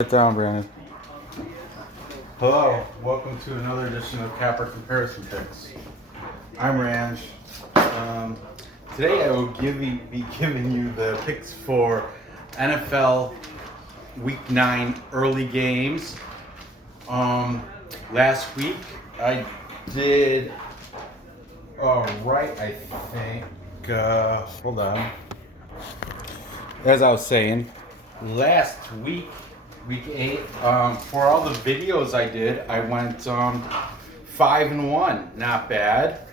Sit down, Brandon. Hello, welcome to another edition of Capper Comparison Picks. I'm Ranj. Today I will be giving you the picks for NFL Week 9 early games. Last week I did alright, I think. Hold on. As I was saying, last week, Week 8, for all the videos I did, I went 5-1. Not bad.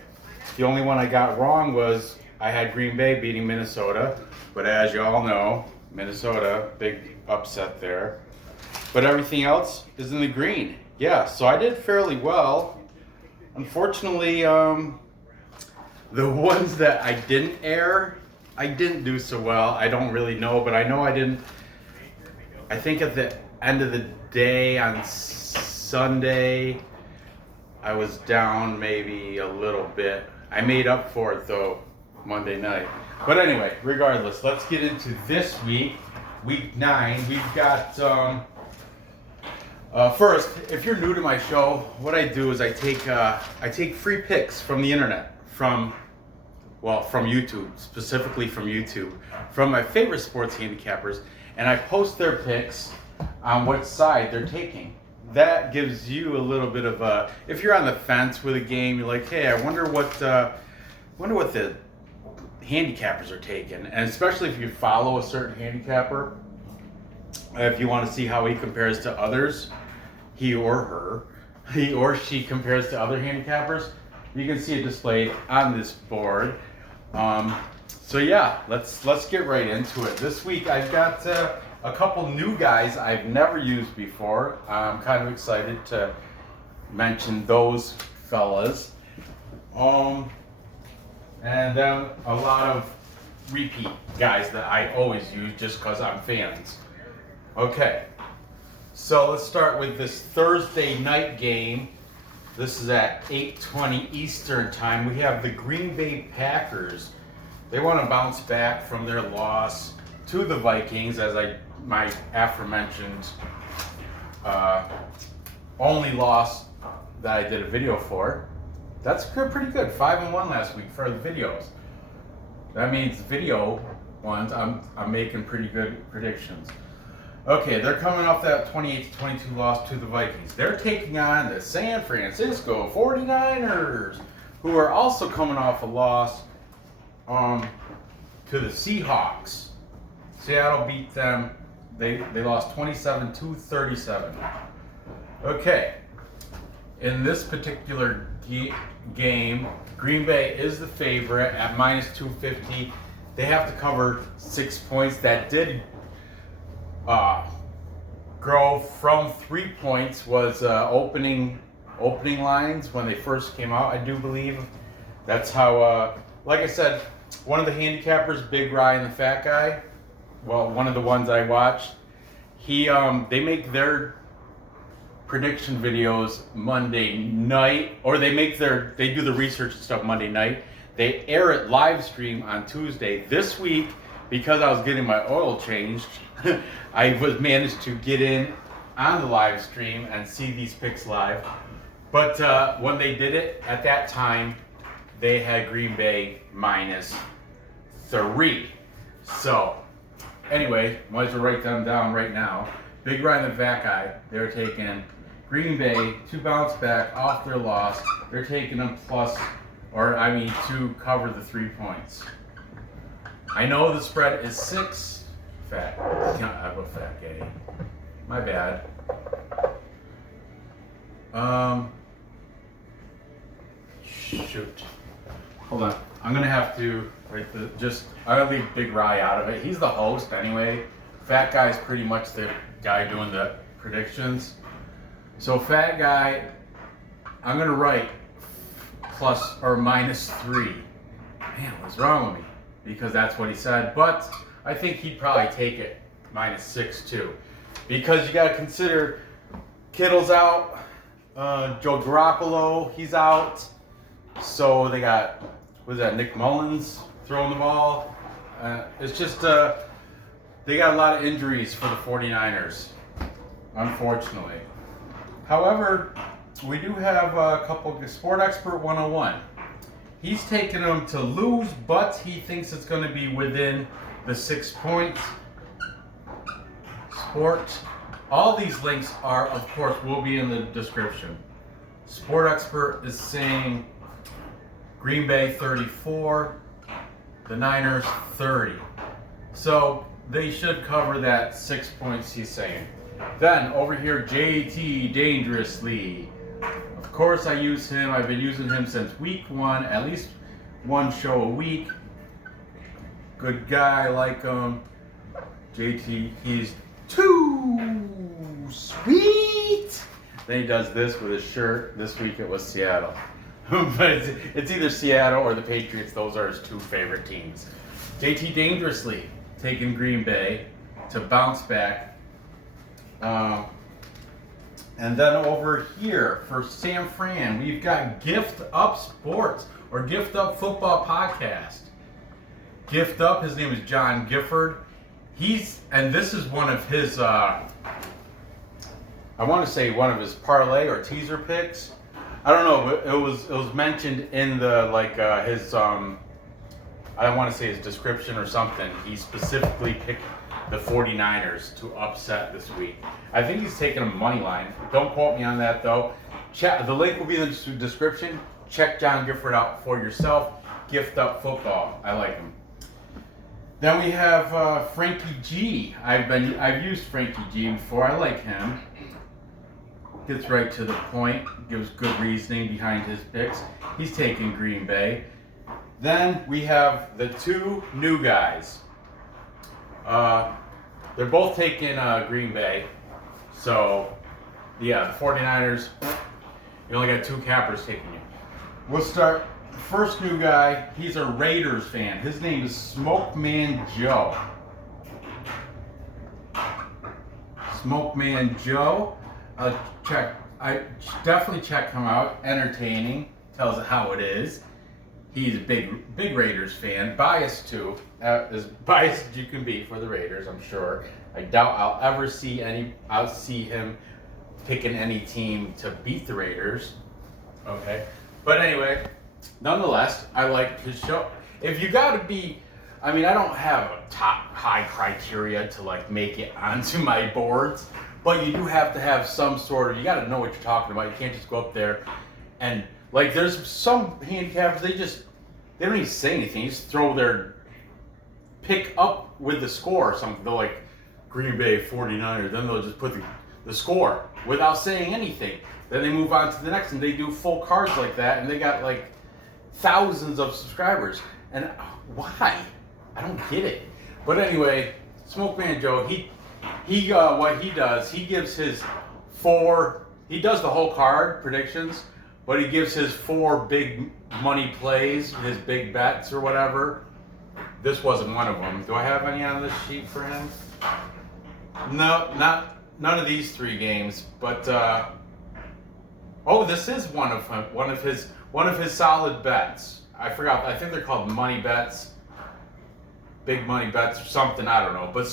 The only one I got wrong was I had Green Bay beating Minnesota. But as you all know, Minnesota, big upset there. But everything else is in the green. Yeah, so I did fairly well. Unfortunately, the ones that I didn't air, I didn't do so well. I don't really know, but I know I didn't. I think at the end of the day on Sunday, I was down maybe a little bit. I made up for it though Monday night. But anyway, regardless, let's get into this week, Week 9. We've got first, if you're new to my show, what I do is I take free picks from the internet, from YouTube, specifically from YouTube, from my favorite sports handicappers, and I post their picks on what side they're taking. That gives you a little bit of a, if you're on the fence with a game, you're like, hey, I wonder what the handicappers are taking. And especially if you follow a certain handicapper, if you want to see how he compares to others, he or she compares to other handicappers, you can see it displayed on this board. So yeah, let's get right into it. This week I've got a couple new guys I've never used before. I'm kind of excited to mention those fellas. And then a lot of repeat guys that I always use just because I'm fans. Okay, so let's start with this Thursday night game. This is at 8:20 Eastern time. We have the Green Bay Packers. They want to bounce back from their loss to the Vikings, as my aforementioned only loss that I did a video for. That's pretty good. 5-1 last week for the videos. That means video ones, I'm making pretty good predictions. Okay, they're coming off that 28-22 loss to the Vikings. They're taking on the San Francisco 49ers, who are also coming off a loss to the Seahawks. Seattle beat them. They lost 27-37. Okay, in this particular game, Green Bay is the favorite at -250. They have to cover 6 points. That did grow from 3 points, was opening lines when they first came out, I do believe. That's how, like I said, one of the handicappers, Big Rye and the Fat Guy, well, one of the ones I watched, they make their prediction videos Monday night, or they do the research and stuff Monday night. They air it live stream on Tuesday. This week, because I was getting my oil changed, I managed to get in on the live stream and see these picks live. But when they did it at that time, they had Green Bay -3. So anyway, might as well write them down right now. Big Ryan and the Fat Guy, they're taking Green Bay to bounce back off their loss. They're taking them to cover the 3 points. I know the spread is 6. Fat Guy. My bad. Shoot. Hold on. I'm gonna have to I'm gonna leave Big Rye out of it. He's the host anyway. Fat Guy's pretty much the guy doing the predictions. So Fat Guy, I'm gonna write plus or -3. Man, what's wrong with me? Because that's what he said. But I think he'd probably take it -6 too. Because you gotta consider Kittle's out, Joe Garoppolo, he's out. So they got, Nick Mullins throwing the ball. It's just, they got a lot of injuries for the 49ers. unfortunately. However, we do have a couple Sport Expert 101. He's taking them to lose, but he thinks it's going to be within the 6 points. Sport. All these links are, of course, will be in the description. Sport Expert is saying Green Bay 34, the Niners 30. So they should cover that 6 points he's saying. Then over here, JT Dangerously. Of course I use him. I've been using him since week 1, at least one show a week. Good guy, like him. JT, he's too sweet. Then he does this with his shirt. This week it was Seattle. But it's either Seattle or the Patriots. Those are his two favorite teams. JT Dangerously taking Green Bay to bounce back. And then over here for San Fran, we've got Gift Up Sports or Gift Up Football Podcast. Gift Up, his name is John Gifford. And this is one of his, I want to say one of his parlay or teaser picks. I don't know, but it was mentioned in the, his, I want to say his description or something. He specifically picked the 49ers to upset this week. I think he's taking a money line. Don't quote me on that though. The link will be in the description. Check John Gifford out for yourself. Gift Up Football. I like him. Then we have Frankie G. I've used Frankie G before. I like him. Gets right to the point. Gives good reasoning behind his picks. He's taking Green Bay. Then we have the two new guys. They're both taking Green Bay. So, yeah, the 49ers, you only got two cappers taking you. We'll start. First new guy, he's a Raiders fan. His name is Smokeman Joe. Smokeman Joe. I definitely check him out. Entertaining. Tells it how it is. He's a big Raiders fan. Biased too. As biased as you can be for the Raiders, I'm sure. I doubt I'll ever see him picking any team to beat the Raiders. Okay. But anyway, nonetheless, I like his show. If you gotta be, I don't have a top high criteria to make it onto my boards, but you do have to have some sort of, you gotta know what you're talking about. You can't just go up there and there's some handicappers, they don't even say anything. You just throw their pick up with the score or something. They're like, Green Bay 49ers. Then they'll just put the score without saying anything. Then they move on to the next and they do full cards like that. And they got thousands of subscribers. And why? I don't get it. But anyway, Smokeman Joe, he what he does, he gives he does the whole card predictions, but he gives his 4 big money plays, his big bets or whatever. This wasn't one of them. Do I have any on this sheet for him? No, none of these 3 games. But this is one of his solid bets. I forgot. I think they're called money bets, big money bets or something. I don't know. But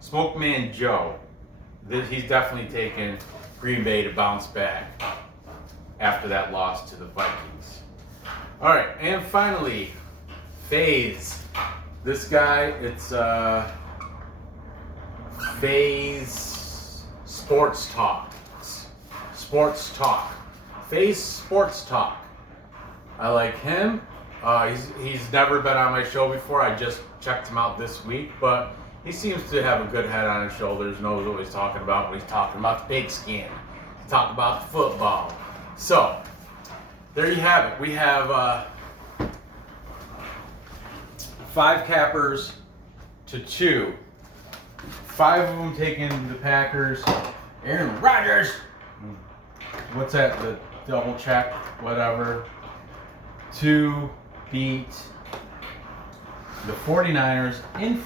Smokeman Joe, he's definitely taken Green Bay to bounce back after that loss to the Vikings. All right, and finally, FaZe. This guy, it's FaZe Sports Talk. Sports Talk. FaZe Sports Talk. I like him. He's never been on my show before. I just checked him out this week, but he seems to have a good head on his shoulders, knows what he's talking about when he's talking about the big skin. He's talking about the football. So, there you have it. We have 5 cappers to 2. 5 of them taking the Packers. Aaron Rodgers. What's that? The double check, whatever. To beat the 49ers in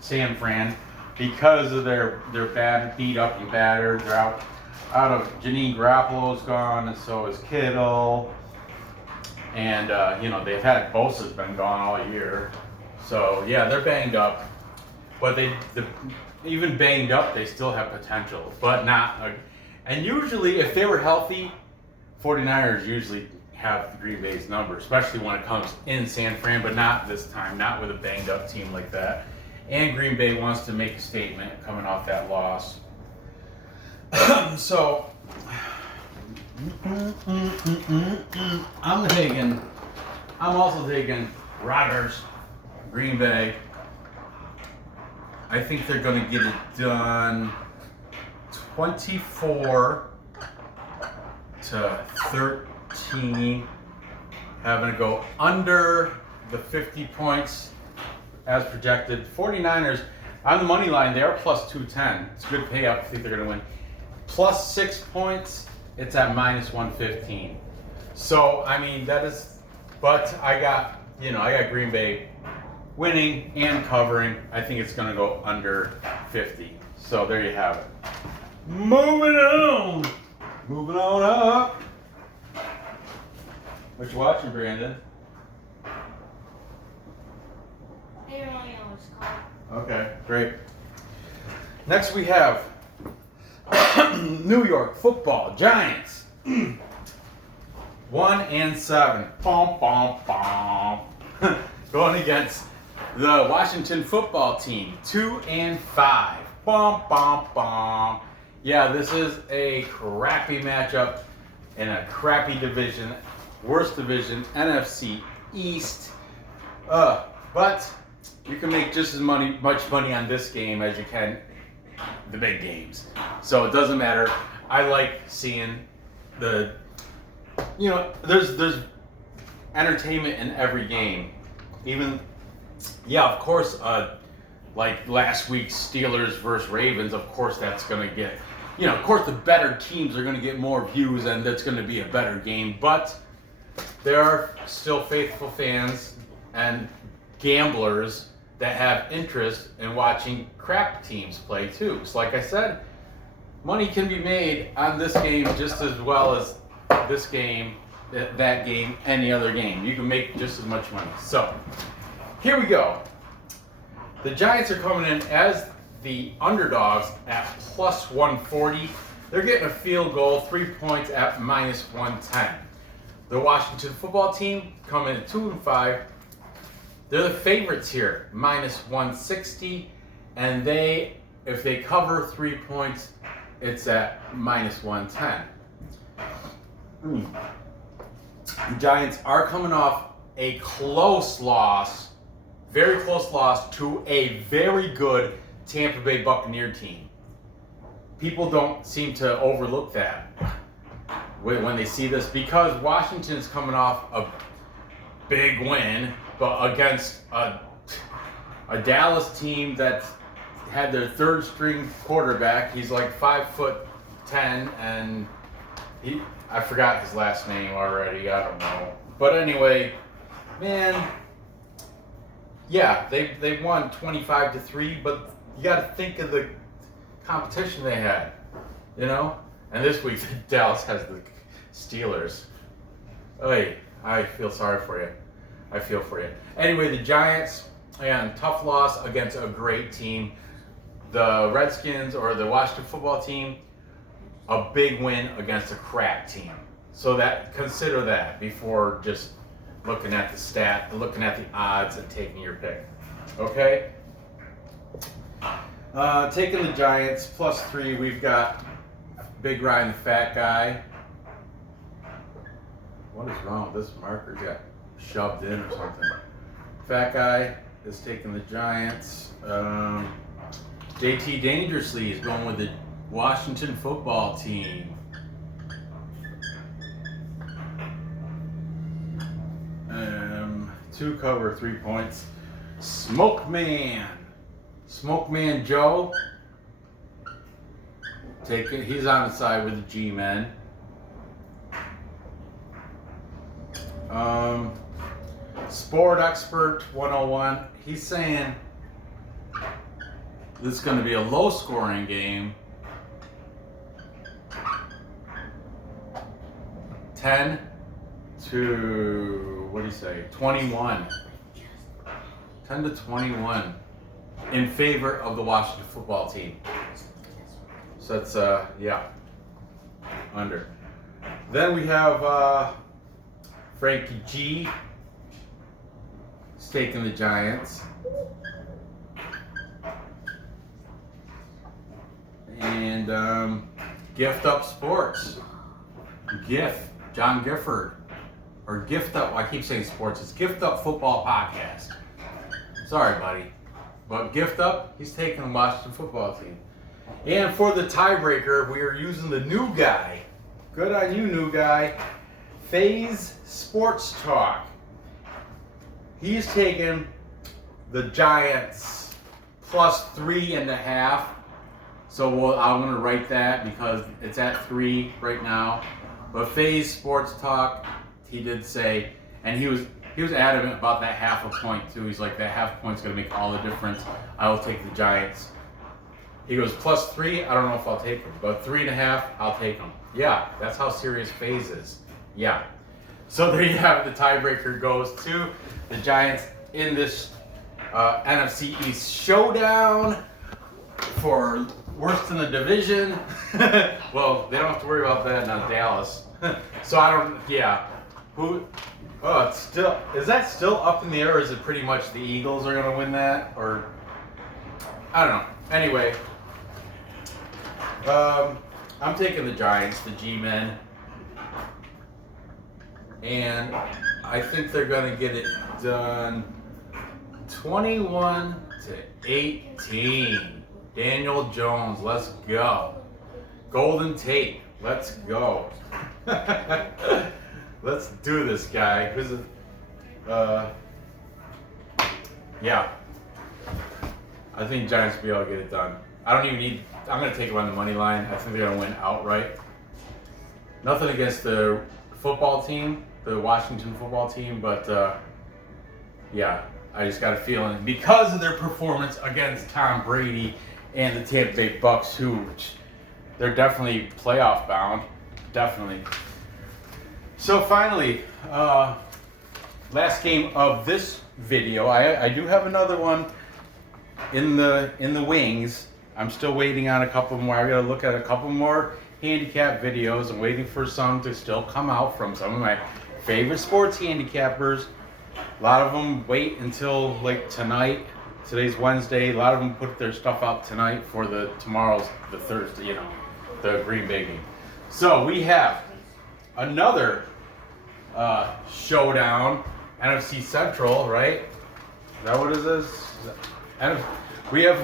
San Fran because of their bad beat up and battered. They're out of Janine Garoppolo's gone, and so is Kittle. And they've had Bosa's been gone all year. So yeah, they're banged up. But the even banged up, they still have potential, but not. And usually, if they were healthy, 49ers usually have Green Bay's number, especially when it comes in San Fran, but not this time, not with a banged up team like that. And Green Bay wants to make a statement coming off that loss. So, I'm also taking Rodgers, Green Bay. I think they're going to get it done 24-13. Having to go under the 50 points as projected. 49ers on the money line, they are plus 210. It's a good payout. I think they're going to win. Plus 6 points, it's at minus 115. So, I mean, that is, but I got Green Bay winning and covering. I think it's going to go under 50. So there you have it. Moving on up. What you watching, Brandon? Okay, great. Next we have New York Football Giants. 1-7. Bom, bom, bom. Going against the Washington Football Team. 2-5. Bom, bom, bom. Yeah, this is a crappy matchup in a crappy division. Worst division, NFC East. But you can make just as much money on this game as you can the big games. So it doesn't matter. I like seeing there's entertainment in every game. Even, of course, like last week's Steelers versus Ravens, of course that's going to get, of course the better teams are going to get more views and that's going to be a better game. But there are still faithful fans and gamblers that have interest in watching crap teams play too. So like I said, money can be made on this game just as well as this game, that game, any other game. You can make just as much money. So here we go. The Giants are coming in as the underdogs at plus 140. They're getting a field goal, 3 points at minus 110. The Washington Football Team coming in at 2-5. They're the favorites here, minus 160. And if they cover 3 points, it's at minus 110. The Giants are coming off a close loss, very close loss to a very good Tampa Bay Buccaneer team. People don't seem to overlook that when they see this, because Washington is coming off a big win, but against a Dallas team that had their third string quarterback. He's like 5'10", and I forgot his last name already. I don't know. But anyway, man, yeah, they won 25-3, but you got to think of the competition they had, And this week, Dallas has the Steelers. Hey, I feel sorry for you. I feel for you. Anyway, the Giants, tough loss against a great team. The Redskins or the Washington Football Team, a big win against a crap team. So consider that before just looking at the odds and taking your pick. Okay? Taking the Giants plus 3, we've got Big Ryan the Fat Guy. What is wrong with this marker? Got shoved in or something. Fat Guy is taking the Giants. JT Dangerously is going with the Washington Football Team. 2 cover, 3 points. Smoke Man Joe. He's on the side with the G-Men. Sport Expert 101. He's saying this is going to be a low-scoring game. 10 to, 21. 10 to 21. in favor of the Washington football team. So that's, yeah, under. Then we have Frankie G staking the Giants. And Gift Up Sports. John Gifford. Or Gift Up, I keep saying sports, it's Gift Up Football Podcast. Sorry, buddy. But Gift Up, he's taking the Washington football team. And for the tiebreaker, we are using the new guy. Good on you, new guy. FaZe Sports Talk. He's taking the Giants plus 3.5. So I'm going to write that because it's at 3 right now. But FaZe Sports Talk, he did say, and he was adamant about that half a point too. He's like, that half point's going to make all the difference. I will take the Giants. He goes plus 3. I don't know if I'll take them, but 3.5, I'll take them. Yeah, that's how serious FaZe is. Yeah. So there you have it. The tiebreaker goes to the Giants in this NFC East showdown for worst in the division. Well, they don't have to worry about that now, Dallas. So I don't, yeah. Who, oh, it's still, is that still up in the air, or is it pretty much the Eagles are going to win that? Or, I don't know. Anyway, I'm taking the Giants, the G-Men. And I think they're going to get it done 21-18. Daniel Jones, let's go. Golden Tate, let's go. Let's do this, guy. Who's it? Yeah. I think Giants will be able to get it done. I don't even need, I'm going to take them on the money line. I think they're going to win outright. Nothing against the football team, the Washington football team, but yeah, I just got a feeling because of their performance against Tom Brady and the Tampa Bay Bucks, who they're definitely playoff bound, definitely. So finally, last game of this video. I do have another one in the wings. I'm still waiting on a couple more. I gotta look at a couple more handicap videos. I'm waiting for some to still come out from some of my favorite sports handicappers. A lot of them wait until like tonight. Today's Wednesday. A lot of them put their stuff out tonight for the Thursday, you know, the Green Bay game. So we have another showdown, NFC Central, right? Is that what it is? We have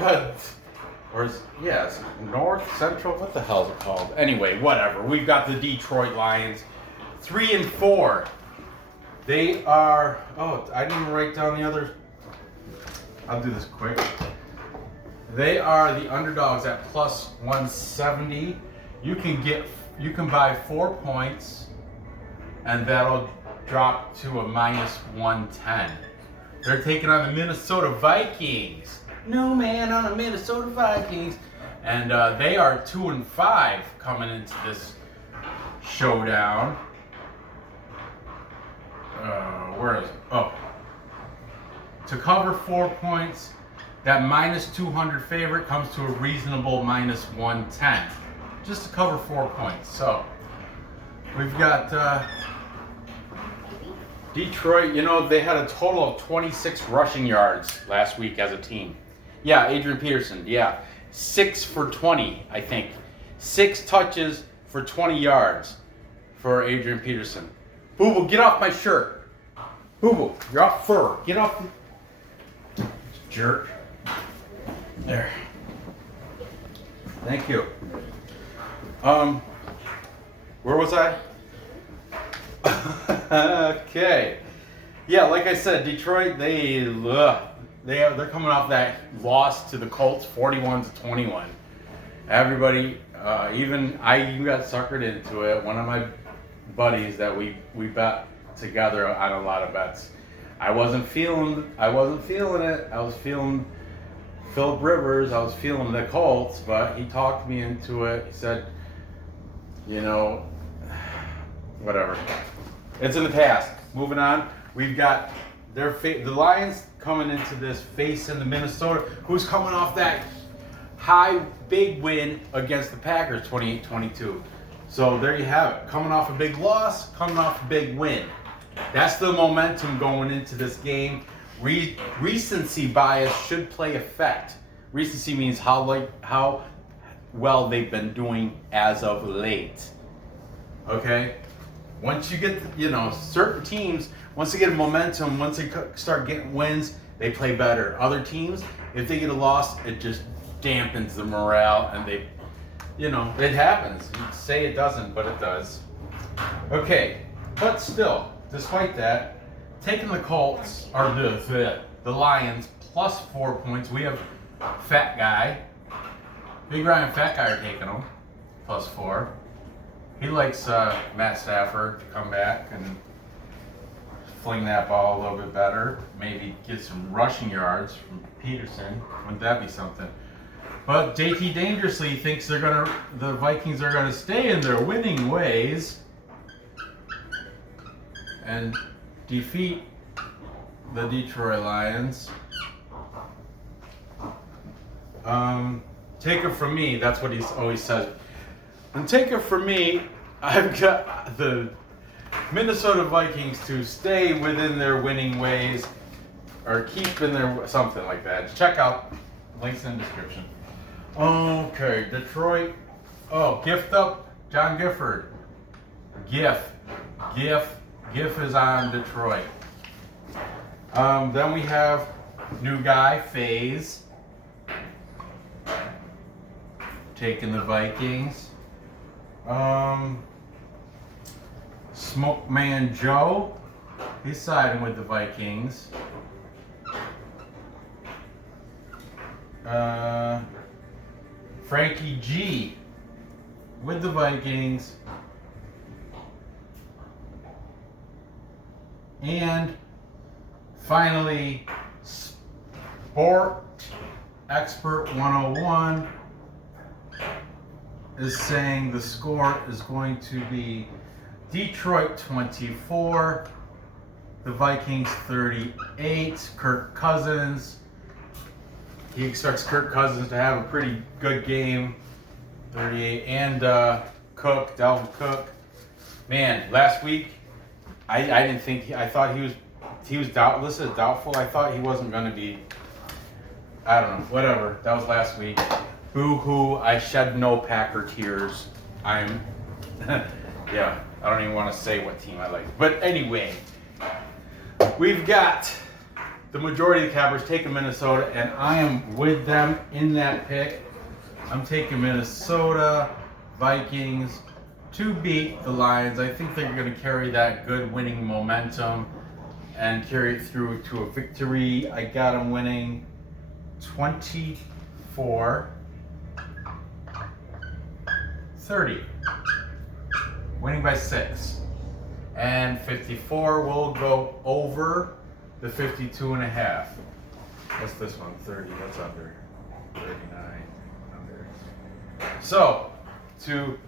North Central. What the hell is it called? Anyway, whatever. We've got the Detroit Lions, 3-4. They are. Oh, I didn't even write down the other. I'll do this quick. They are the underdogs at plus 170. You can buy 4 points, and that'll drop to a minus 110. They're taking on the Minnesota Vikings. No man on the Minnesota Vikings, and they are 2-5 coming into this showdown. Where is it? Oh. To cover 4 points, that minus 200 favorite comes to a reasonable minus 110. Just to cover 4 points. So, we've got Detroit. You know, they had a total of 26 rushing yards last week as a team. Yeah, Adrian Peterson. Yeah. 6 for 20, I think. 6 touches for 20 yards for Adrian Peterson. Boo-boo, get off my shirt. Boo-boo, you're off fur. Get off the... Jerk. There. Thank you. Where was I? Okay. Yeah, like I said, Detroit, they're coming off that loss to the Colts, 41-21. Everybody, even I got suckered into it. One of my buddies that we bet together on a lot of bets. I wasn't feeling it. I was feeling Philip Rivers. I was feeling the Colts, but he talked me into it. He said, you know, whatever. It's in the past. Moving on. We've got the Lions coming into this facing the Minnesota, who's coming off that high big win against the Packers, 28-22. So there you have it. Coming off a big loss, coming off a big win. That's the momentum going into this game. Recency bias should play effect. Recency means how well they've been doing as of late. Okay? Once you get, certain teams, once they get momentum, once they start getting wins, they play better. Other teams, if they get a loss, it just dampens the morale, and they, it happens. You say it doesn't, but it does. Okay, but still, despite that, taking the Colts, or the Lions, plus 4 points. We have Fat Guy. Big Ryan Fat Guy are taking them, plus 4. He likes Matt Stafford to come back and fling that ball a little bit better. Maybe get some rushing yards from Peterson. Wouldn't that be something? But JT Dangerously thinks the Vikings are gonna stay in their winning ways and defeat the Detroit Lions. Take it from me, that's what he always says. And take it from me, I've got the Minnesota Vikings to stay within their winning ways, or keep in their something like that. Check out links in the description. Okay, Detroit. Oh, gift up, John Gifford. GIF is on Detroit. Then we have new guy, FaZe, taking the Vikings. Smoke Man Joe, he's siding with the Vikings. Frankie G with the Vikings. And finally, Sport Expert 101 is saying the score is going to be Detroit 24, the Vikings 38. Kirk Cousins. He expects Kirk Cousins to have a pretty good game, 38. And Dalvin Cook. Man, last week I didn't think I thought he was doubtful. I thought he wasn't going to be. I don't know. Whatever. That was last week. Boo-hoo, I shed no Packer tears. Yeah, I don't even want to say what team I like. But anyway, we've got the majority of the cappers taking Minnesota, and I am with them in that pick. I'm taking Minnesota Vikings to beat the Lions. I think they're going to carry that good winning momentum and carry it through to a victory. I got them winning 24-30. Winning by 6. And 54 will go over the 52.5. What's this one? 30. That's under. 39. Under. So, to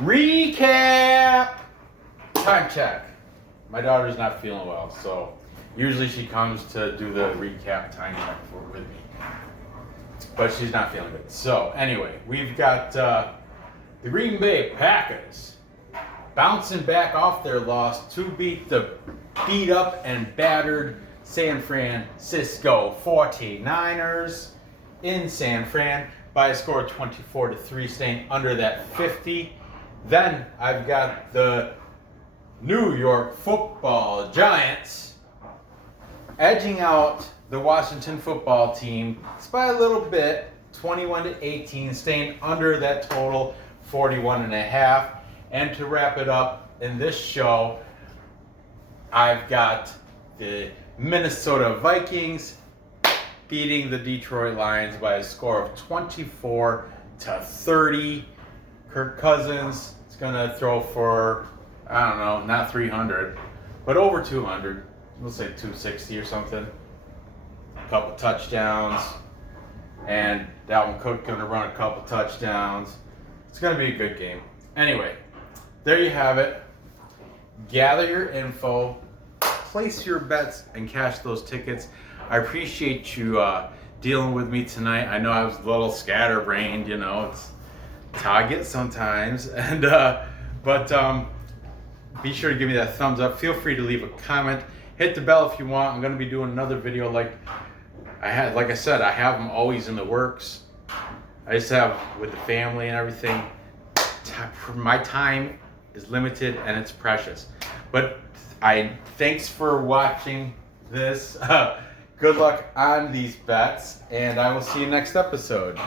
recap, time check. My daughter's not feeling well, so usually she comes to do the recap time check with me. But she's not feeling good. So, anyway, we've got the Green Bay Packers bouncing back off their loss to beat the beat up and battered San Francisco 49ers in San Fran by a score of 24-3, staying under that 50. Then I've got the New York Football Giants edging out the Washington football team by a little bit, 21-18, staying under that total 41.5. And to wrap it up in this show, I've got the Minnesota Vikings beating the Detroit Lions by a score of 24-30. Kirk Cousins is going to throw for, I don't know, not 300, but over 200. We'll say 260 or something. A couple touchdowns. And Dalvin Cook going to run a couple touchdowns. It's going to be a good game. Anyway, there you have it. Gather your info. place your bets and cash those tickets. I appreciate you dealing with me tonight. I know I was a little scatterbrained, you know, it's how I get sometimes. And but be sure to give me that thumbs up. Feel free to leave a comment. Hit the bell if you want. I'm going to be doing another video like I said, I have them always in the works. I just have with the family and everything. My time is limited and it's precious. But thanks for watching this. Good luck on these bets, and I will see you next episode.